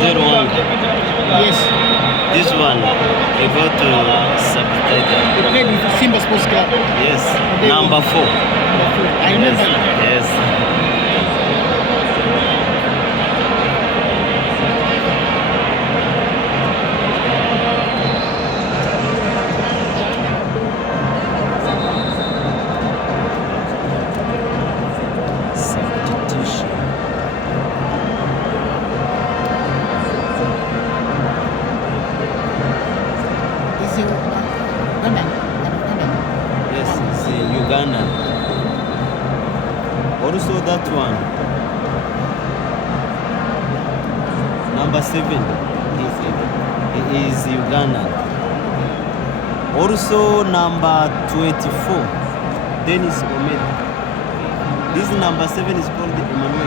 01. Yes. This one, we go to subtitle. You played with Simba Sports Club. Yes, They number 4. Number 4. I remember. Yes. Substitution. Is it Uganda? Yes, it's Uganda. Also that one. Number 7 is Uganda. Also number 24, Dennis Omeda. This number 7 is called Emmanuel